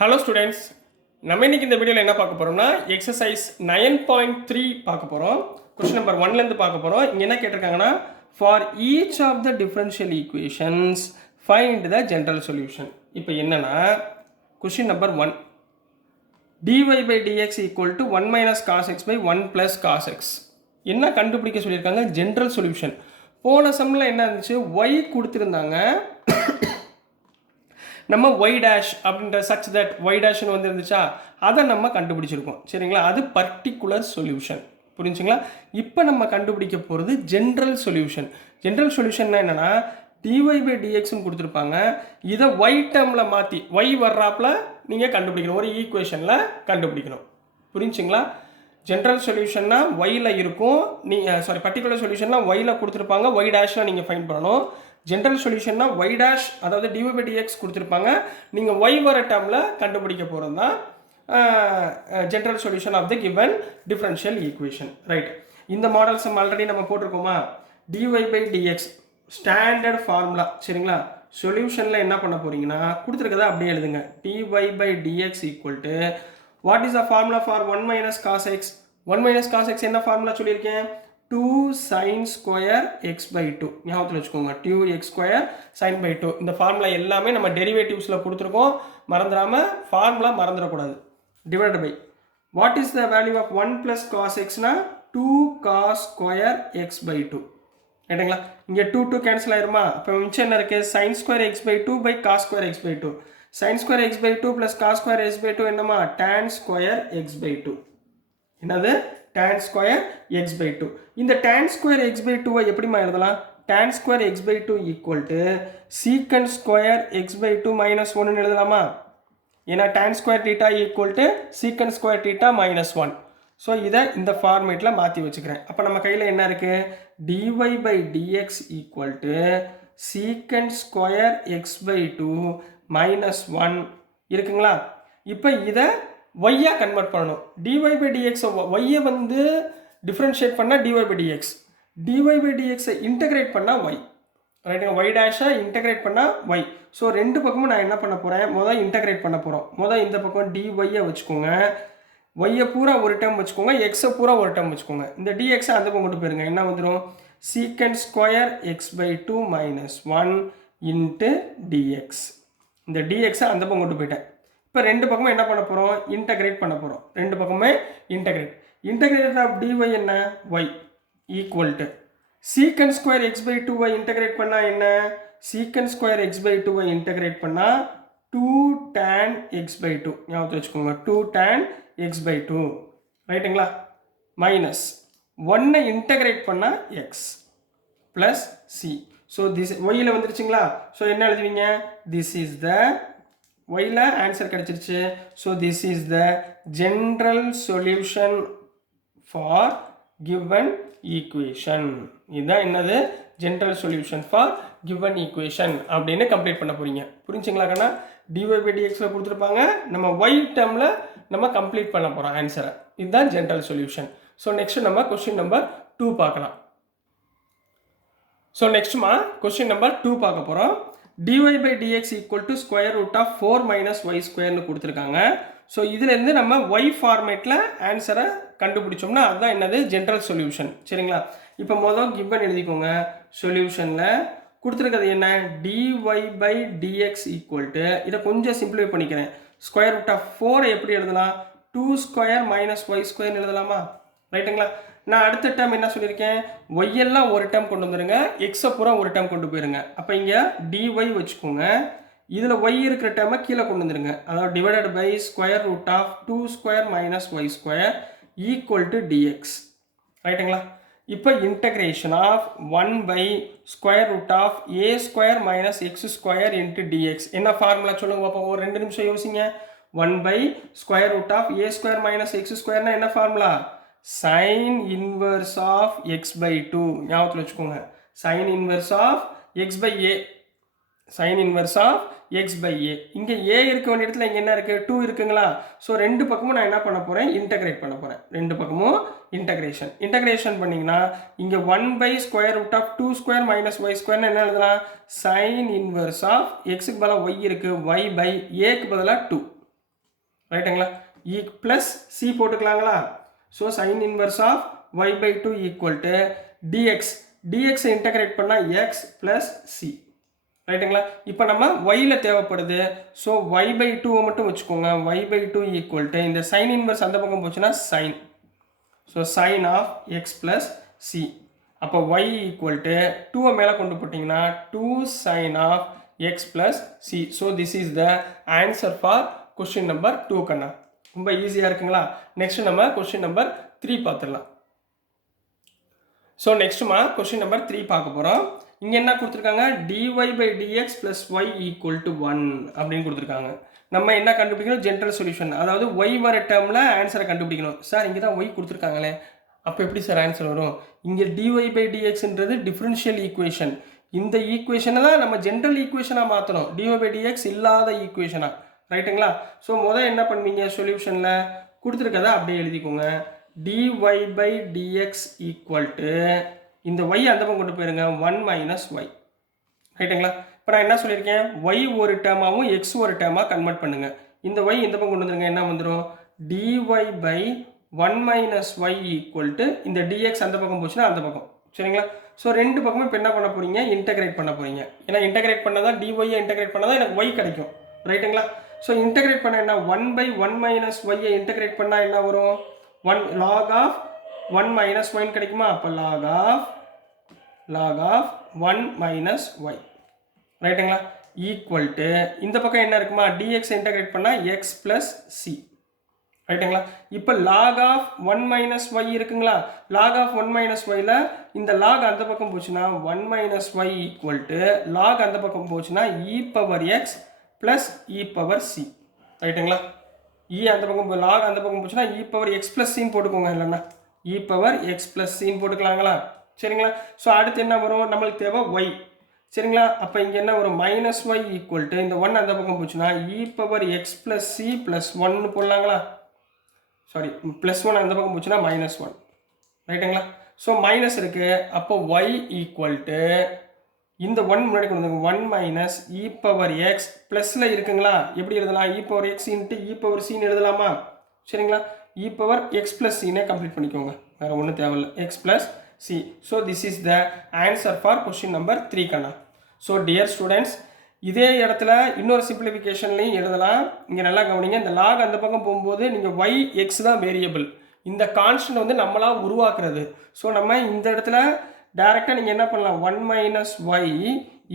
Hello students, நம்ம இன்னைக்கு இந்த வீடியோவில் என்ன பார்க்க போகிறோம்னா எக்ஸசைஸ் 9.3 பார்க்க போகிறோம். கொஸ்டின் நம்பர் 1லேருந்து பார்க்க போகிறோம். இங்கே என்ன கேட்டிருக்காங்கன்னா, for each of the differential equations find the general solution. இப்போ என்னன்னா question number 1, dy by dx equal to 1 minus cos x by 1 plus cos x. என்ன கண்டுபிடிக்க சொல்லியிருக்காங்க? General solution. போன சம்மில் என்ன இருந்துச்சு? y கொடுத்துருந்தாங்க, நம்ம y dash அப்படின்ற சச் தட் y dashன்னு வந்து இருந்துச்சா, அதை நம்ம கண்டுபிடிச்சிருக்கோம். சரிங்களா? அது பர்டிகுலர் சொல்யூஷன். புரிஞ்சுங்களா? இப்போ நம்ம கண்டுபிடிக்க போகிறது ஜென்ரல் சொல்யூஷன். ஜென்ரல் சொல்யூஷன்னா என்னென்னா, dy by dxன்னு கொடுத்துருப்பாங்க, இதை y டேர்மில் மாற்றி y வர்றாப்பில் நீங்கள் கண்டுபிடிக்கணும், ஒரு ஈக்குவேஷனில் கண்டுபிடிக்கணும். புரிஞ்சுங்களா? ஜென்ரல் சொல்யூஷன்னா ஒயில் இருக்கும், பர்டிகுலர் சொல்யூஷன்னா ஒயில் கொடுத்துருப்பாங்க, y டேஷில் நீங்கள் ஃபைண்ட் பண்ணணும். ஜென்ரல் சொல்யூஷன்னா y டேஷ், அதாவது dy by dx கொடுத்துருப்பாங்க, நீங்கள் y வர டேர்மில் கண்டுபிடிக்க போகிறது தான் general solution of the given differential equation. Right, இந்த மாடல்ஸ் நம்ம ஆல்ரெடி நம்ம போட்டிருக்கோமா? dy by dx standard formula. சரிங்களா? சொல்யூஷனில் என்ன பண்ண போகிறீங்கன்னா, கொடுத்துருக்கதா அப்படியே எழுதுங்க. dy by dx equal to what is the formula for 1 minus cos x? 1 minus cos x என்ன ஃபார்முலா சொல்லியிருக்கேன்? 2 sin square x by 2. ஞாபகத்தில் வச்சுக்கோங்க, 2x square sin by 2. இந்த ஃபார்முலா எல்லாமே நம்ம டெரிவேட்டிவ்ஸில் கொடுத்துருக்கோம், மறந்துடாமல் ஃபார்முலா மறந்துடக்கூடாது. Divide by what is the value of 1 plus cos xனா 2 cos square x by 2. ரைட்டுங்களா? இங்கே 2 கேன்சல் ஆயிருமா? அப்போ மிச்சம் என்ன இருக்குது? sin square x by 2 by cos square x by 2. sin square x by 2 plus cos square x by 2 என்னமா? tan square x by 2. என்னது? tan square x by 2. இந்த tan square x by 2 எப்படிமா எழுதலாம்? tan square x by 2 equal to secant square x by 2 minus 1 எழுதலாமா? ஏன்னா tan square theta equal to secant square theta minus 1. So இதை இந்த ஃபார்மேட்டில் மாற்றி வச்சுக்கிறேன். அப்போ நம்ம கையில் என்ன இருக்குது? dy by dx equal to secant square x by 2 minus 1 இருக்குங்களா? இப்போ இதை y-ஆ கன்வெர்ட் பண்ணணும். dy by dx y-ஐ வந்து டிஃப்ரென்ஷியேட் பண்ணால் dy by dx, dy by dx-ஐ இன்டகிரேட் பண்ணால் y. ரைட்டுங்க? y டேஷை இன்டகிரேட் பண்ணால் y. ஸோ ரெண்டு பக்கமும் நான் என்ன பண்ண போகிறேன்? முதல் இன்டகிரேட் பண்ண போகிறோம். முதல் இந்த பக்கம் dy-ஐ வச்சுக்கோங்க, y-ஐ பூரா ஒரு டேர்ம் வச்சுக்கோங்க, x-ஐ பூரா ஒரு டேர்ம் வச்சுக்கோங்க. இந்த dx-ஐ அந்த பக்கம் கொண்டு போயிருங்க. என்ன வந்துடும்? secant square x by 2 minus 1 into dx. இந்த dx-ஐ அந்த பக்கம் கொண்டு போயிட்டேன். இப்போ ரெண்டு பக்கமும் என்ன பண்ண போகிறோம்? இன்டகிரேட் பண்ண போகிறோம். ரெண்டு பக்கமே இன்டகிரேட். இன்டகிரேட் ஆஃப் dy என்ன? y equal to secant square x by 2-ஐ இன்டகிரேட் பண்ணால் என்ன? secant square x by 2-ஐ இன்டகிரேட் பண்ணால் 2 tan x by 2. ஞாபகத்தில் வச்சுக்கோங்க, 2 tan x by 2. ரைட்டுங்களா? மைனஸ் 1-ஐ இன்டகிரேட் பண்ணால் x plus c. So this whole வந்துருச்சுங்களா? ஸோ என்ன எழுதுவீங்க? This is the whole answer கிடச்சிருச்சு. So this is the general solution for given equation. இதுதான் என்னது? General solution for given equation அப்படின்னு கம்ப்ளீட் பண்ண போகிறீங்க. புரிஞ்சுங்களா கண்ணா? dy by dx-ல கொடுத்துருப்பாங்க, நம்ம y டேர்மில் நம்ம கம்ப்ளீட் பண்ண போகிறோம் ஆன்சரை. இதுதான் ஜென்ரல் சொல்யூஷன். ஸோ நெக்ஸ்ட் நம்ம கொஸ்டின் நம்பர் 2 பார்க்கலாம். ஸோ நெக்ஸ்ட்மா கொஸ்டின் நம்பர் 2 பார்க்க போகிறோம். dy by dx equal to square root of 4 minus y squareனு கொடுத்துருக்காங்க. ஸோ இதுலேருந்து நம்ம y ஃபார்மேட்டில் ஆன்சரை கண்டுபிடிச்சோம்னா அதுதான் என்னது? General solution. சரிங்களா? இப்போ முதல் கிவன் எழுதிக்கோங்க. சொல்யூஷனில் கொடுத்துருக்கிறது என்ன? dy by dx equal to, இதை கொஞ்சம் சிம்பிளிஃபை பண்ணிக்கிறேன், ஸ்கொயர் ரூட் ஆஃப் 4 எப்படி எழுதலாம்? 2 ஸ்கொயர் மைனஸ் y ஸ்கொயர்னு எழுதலாமா? ரைட்டுங்களா? நான் அடுத்த டேர்ம் என்ன சொல்லியிருக்கேன்? y எல்லாம் ஒரு டேர்ம் கொண்டு வந்துருங்க, x-ஐ பூரா ஒரு டேர்ம் கொண்டு போயிருங்க. அப்போ இங்கே dy வச்சுக்கோங்க, இதில் y இருக்கிற டேர்மை கீழே கொண்டு வந்துருங்க. அதாவது divided by square root of 2 square minus y square equal to dx. ரைட்டுங்களா? இப்போ integration of 1 by square root of a square minus x square into dx. என்ன ஃபார்முலா சொல்லுங்க பார்ப்போம், ஒரு 2 நிமிஷம் யோசிங்க. 1 by square root of a square minus x ஸ்கொயர்னா என்ன formula? sin inverse of x by 2. ஞாபகத்தில் வச்சுக்கோங்க, sin inverse of x by a, sin inverse of x by a. இங்கே a இருக்க வேண்டிய இடத்துல இங்கே என்ன இருக்குது? 2 இருக்குங்களா? ஸோ ரெண்டு பக்கமும் நான் என்ன பண்ண போகிறேன்? இன்டகிரேட் பண்ண போகிறேன். ரெண்டு பக்கமும் இன்டகிரேஷன் பண்ணிங்கன்னா இங்கே 1 by square root of 2 square minus y ஸ்கொயர்னு என்ன எழுதலாம்? sin inverse of xக்கு பதிலாக y இருக்குது, y பை aக்கு பதிலாக 2. ரைட்டுங்களா? ப்ளஸ் சி போட்டுக்கலாங்களா? So sine inverse of y by two equal to d x. டிஎக்ஸை இன்டகிரேட் பண்ணால் எக்ஸ் ப்ளஸ் சி. ரைட்டுங்களா? இப்போ நம்ம ஒயில் தேவைப்படுது. ஸோ y பை டூவை மட்டும் வச்சுக்கோங்க. y by two equal to இந்த சைன் இன்வர்ஸ் அந்த பக்கம் போச்சுன்னா sine. So sine of x plus C. அப்போ y ஈக்குவல் டு டூவை மேலே கொண்டு போட்டிங்கன்னா 2 sine of x plus C. So this is the answer for question number 2 கண்ணா. ரொம்ப ஈஸியாக இருக்குங்களா? நெக்ஸ்ட் நம்ம கொஸ்டின் நம்பர் 3 பார்த்துடலாம். ஸோ நெக்ஸ்ட்டுமா கொஸ்டின் நம்பர் 3 பார்க்க போகிறோம். இங்கே என்ன கொடுத்துருக்காங்க? dy by dx plus y equal to 1 அப்படின்னு கொடுத்துருக்காங்க. நம்ம என்ன கண்டுபிடிக்கணும்? General solution. அதாவது ஒய் வர டேர்மில் ஆன்சரை கண்டுபிடிக்கணும். சார் இங்கே தான் ஒய் கொடுத்துருக்காங்களே, அப்போ எப்படி சார் ஆன்சர் வரும்? இங்கே dy பை dxன்றது டிஃப்ரென்ஷியல் ஈக்குவேஷன். இந்த ஈக்குவேஷனை தான் நம்ம ஜென்ரல் ஈக்குவேஷனாக மாற்றணும். dy பை dx இல்லாத ஈக்குவேஷனாக. ரைட்டுங்களா? ஸோ முதல் என்ன பண்ணுவீங்க? சொல்யூஷனில் கொடுத்துருக்கதா அப்படியே எழுதிக்கோங்க. dy by dx equal to இந்த y அந்த பக்கம் கொண்டு போயிருங்க 1 மைனஸ் ஒய். ரைட்டுங்களா? இப்போ நான் என்ன சொல்லியிருக்கேன்? y ஒரு டேர்மாகவும் x ஒரு டேர்மாக கன்வெர்ட் பண்ணுங்க. இந்த y இந்த பக்கம் கொண்டு வந்துருங்க. என்ன வந்துடும்? dy by 1 minus y equal to இந்த dx அந்த பக்கம் போச்சுன்னா அந்த பக்கம். சரிங்களா? ஸோ ரெண்டு பக்கமும் இப்போ என்ன பண்ண போறீங்க? இன்டகிரேட் பண்ண போறீங்க. ஏன்னா இன்டகிரேட் பண்ணால் தான் dy இன்டகிரேட் பண்ணால் தான் எனக்கு y கிடைக்கும். ரைட்டுங்களா? ஸோ இன்டகிரேட் பண்ண என்ன? 1 by 1 மைனஸ் ஒய்யை இன்டகிரேட் பண்ணால் என்ன வரும்? 1 log of 1 minus y கிடைக்குமா? அப்போ log of 1 minus y. ரைட்டுங்களா? ஈக்குவல் டு இந்த பக்கம் என்ன இருக்குமா? dx இன்டகிரேட் பண்ணால் x plus c. ரைட்டுங்களா? இப்போ log of 1 minus y இருக்குங்களா? log of 1 minus yல இந்த log அந்த பக்கம் போச்சுன்னா 1 minus y equal to log அந்த பக்கம் போச்சுன்னா e power x plus e power c. ரைட்டுங்களா? e அந்த பக்கம் log அந்த பக்கம் போச்சுன்னா e power x plus c போட்டுக்கோங்க. இல்லைன்னா e power x plus c போட்டுக்கலாங்களா? சரிங்களா? ஸோ அடுத்து என்ன வரும்? நம்மளுக்கு தேவை y. சரிங்களா? அப்போ இங்கே என்ன வரும்? மைனஸ் ஒய் ஈக்குவல் டு இந்த 1 அந்த பக்கம் போச்சுன்னா e power x plus c plus 1 போடலாங்களா? சாரி, ப்ளஸ் 1 அந்த பக்கம் போச்சுன்னா மைனஸ் 1. ரைட்டுங்களா? ஸோ மைனஸ் இருக்கு. அப்போ y ஈக்குவல் டு இந்த 1 முன்னாடி கொண்டு வந்து 1 மைனஸ் இ பவர் எக்ஸ் ப்ளஸில் இருக்குங்களா? எப்படி எழுதலாம்? E power x into e power சின்னு எழுதலாமா? சரிங்களா? இ பவர் எக்ஸ் ப்ளஸ் சின்னே கம்ப்ளீட் பண்ணிக்கோங்க. வேறு ஒன்றும் தேவையில்லை. X plus C. So this is the answer for question number 3 கண்ணா. ஸோ டியர் ஸ்டூடெண்ட்ஸ், இதே இடத்துல இன்னொரு சிம்பிளிஃபிகேஷன்லையும் எழுதலாம். இங்கே நல்லா கவனிங்க. இந்த லாக் அந்த பக்கம் போகும்போது நீங்கள் ஒய் எக்ஸ் தான் வேரியபிள். இந்த கான்ஸ்டன்ட் வந்து நம்மளாக உருவாக்குறது. ஸோ நம்ம இந்த இடத்துல டைரெக்டாக நீங்கள் என்ன பண்ணலாம்? 1 மைனஸ் ஒய்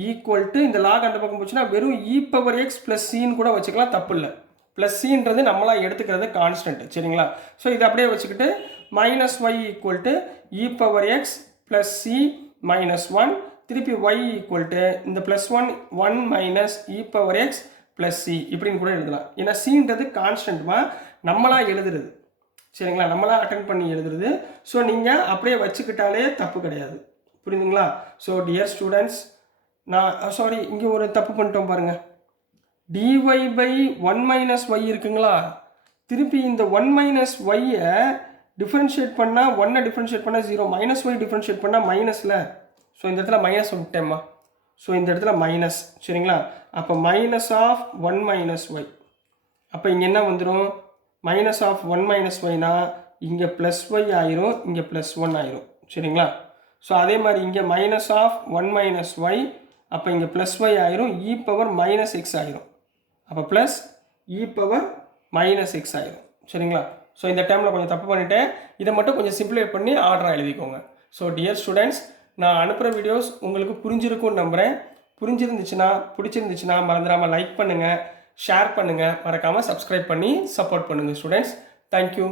ஈக்குவல் டு இந்த லாக் அந்த பக்கம் போச்சுன்னா வெறும் இ பவர் எக்ஸ் ப்ளஸ் சின்னு கூட வச்சுக்கலாம், தப்பு இல்லை. ப்ளஸ் சின்றது நம்மளாக எடுத்துக்கிறது கான்ஸ்டன்ட். சரிங்களா? ஸோ இதை அப்படியே வச்சுக்கிட்டு minus y equal to e power x plus C minus 1, திருப்பி ஒய் ஈக்குவல் டு இந்த plus 1 minus e power x plus C இப்படின்னு கூட எழுதலாம். ஏன்னா சின்றது கான்ஸ்டன்ட்மாக நம்மளாக எழுதுறது. சரிங்களா? நம்மளாக அட்டென்ட் பண்ணி எழுதுறது. ஸோ நீங்கள் அப்படியே வச்சுக்கிட்டாலே தப்பு கிடையாது. புரியுதுங்களா? ஸோ டியர் ஸ்டூடெண்ட்ஸ், நான் சாரி இங்கே ஒரு தப்பு பண்ணிட்டோம் பாருங்கள். dy பை 1 மைனஸ் ஒய் இருக்குங்களா? திருப்பி இந்த 1 மைனஸ் ஒய்யை டிஃப்ரென்ஷியேட் பண்ணால் 1 டிஃப்ரென்ஷியேட் பண்ணால் 0, மைனஸ் ஒய் டிஃப்ரென்ஷியேட் பண்ணால் மைனஸில். ஸோ இந்த இடத்துல மைனஸ் விட்டேம்மா. ஸோ இந்த இடத்துல மைனஸ். சரிங்களா? அப்போ மைனஸ் ஆஃப் 1 மைனஸ் ஒய். அப்போ இங்கே என்ன வந்துடும்? மைனஸ் ஆஃப் 1 மைனஸ் ஒய்னா இங்கே ப்ளஸ் ஒய் ஆயிரும், இங்கே ப்ளஸ் 1 ஆயிரும். சரிங்களா? ஸோ அதே மாதிரி இங்கே மைனஸ் ஆஃப் 1 மைனஸ் ஒய், அப்போ இங்கே ப்ளஸ் ஒய் ஆயிரும், இ பவர் மைனஸ் எக்ஸ் ஆயிரும். அப்போ plus e power minus X ஆயிரும். சரிங்களா? ஸோ இந்த டைமில் கொஞ்சம் தப்பு பண்ணிவிட்டேன். இதை மட்டும் கொஞ்சம் சிம்பிளை பண்ணி ஆர்டராக எழுதிக்கோங்க. ஸோ டியர் ஸ்டூடெண்ட்ஸ், நான் அனுப்புகிற வீடியோஸ் உங்களுக்கு புரிஞ்சிருக்கும்னு நம்புகிறேன். பிடிச்சிருந்துச்சுன்னா மறந்துடாமல் லைக் பண்ணுங்கள், ஷேர் பண்ணுங்கள், மறக்காமல் சப்ஸ்கிரைப் பண்ணி சப்போர்ட் பண்ணுங்கள் ஸ்டூடெண்ட்ஸ். தேங்க்யூ.